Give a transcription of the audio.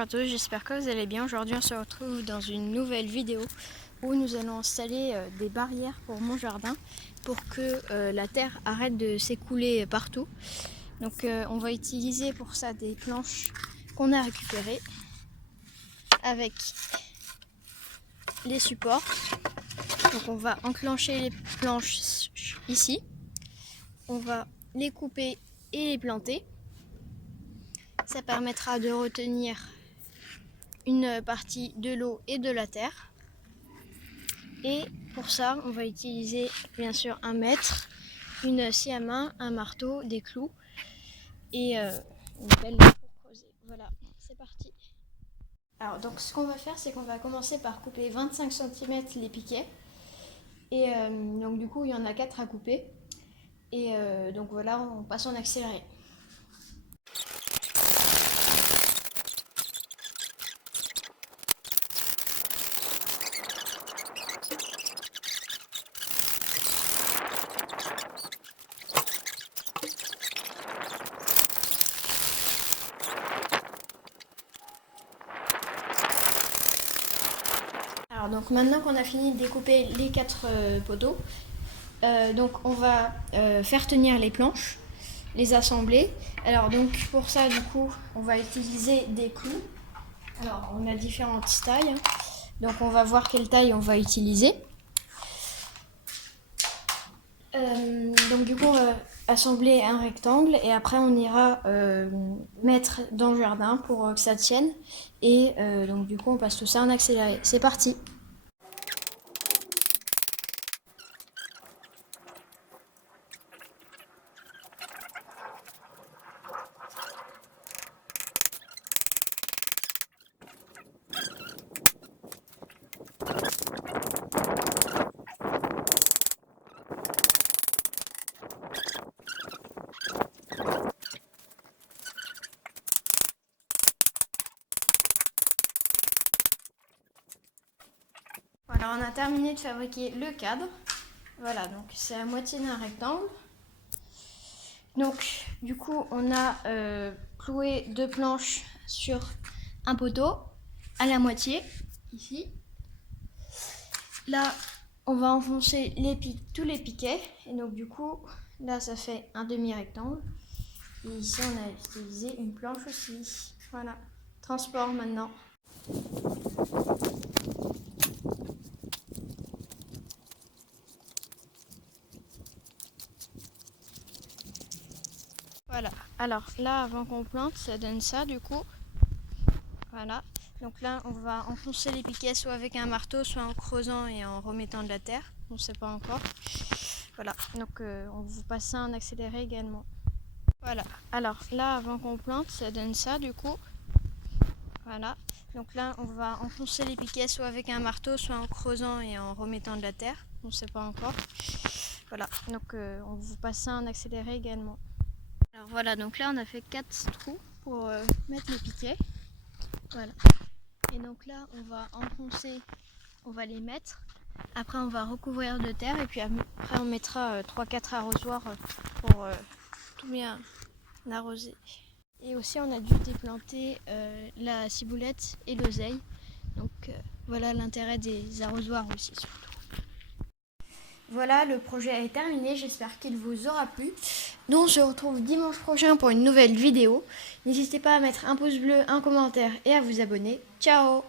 bonjour à tous, j'espère que vous allez bien. Aujourd'hui on se retrouve dans une nouvelle vidéo où nous allons installer des barrières pour mon jardin pour que la terre arrête de s'écouler partout. Donc on va utiliser pour ça des planches qu'on a récupérées avec les supports. Donc on va enclencher les planches ici, on va les couper et les planter. Ça permettra de retenir une partie de l'eau et de la terre. Et pour ça, on va utiliser bien sûr un mètre, une scie à main, un marteau, des clous et une pelle pour creuser. Voilà, c'est parti. Alors donc ce qu'on va faire, c'est qu'on va commencer par couper 25 cm les piquets. Et donc du coup, il y en a 4 à couper. Et donc voilà, on passe en accéléré. Alors donc maintenant qu'on a fini de découper les 4 poteaux, donc on va faire tenir les planches, les assembler. Alors donc pour ça du coup on va utiliser des clous. Alors on a différentes tailles, donc on va voir quelle taille on va utiliser. Donc du coup on va assembler un rectangle et après on ira mettre dans le jardin pour que ça tienne. Et donc du coup on passe tout ça en accéléré. C'est parti. Voilà, on a terminé de fabriquer le cadre. Voilà, donc c'est la moitié d'un rectangle. Donc du coup on a cloué 2 planches sur un poteau à la moitié, ici. Là on va enfoncer tous les piquets, et donc du coup là ça fait un demi-rectangle. Et ici on a utilisé une planche aussi. Voilà, transport maintenant. Voilà, alors là avant qu'on plante ça donne ça du coup. Voilà, donc là on va enfoncer les piquets soit avec un marteau, soit en creusant et en remettant de la terre, on ne sait pas encore. Voilà, donc on vous passe ça en accéléré également. Voilà, alors là avant qu'on plante ça donne ça du coup. Voilà, donc là on va enfoncer les piquets soit avec un marteau, soit en creusant et en remettant de la terre, on ne sait pas encore. Voilà, donc on vous passe ça en accéléré également. Alors voilà, donc là on a fait 4 trous pour mettre les piquets. Voilà. Et donc là, on va enfoncer, on va les mettre. Après, on va recouvrir de terre et puis après, on mettra 3-4 arrosoirs pour tout bien arroser. Et aussi, on a dû déplanter la ciboulette et l'oseille. Donc voilà l'intérêt des arrosoirs aussi surtout. Voilà, le projet est terminé, j'espère qu'il vous aura plu. Nous on se retrouve dimanche prochain pour une nouvelle vidéo. N'hésitez pas à mettre un pouce bleu, un commentaire et à vous abonner. Ciao!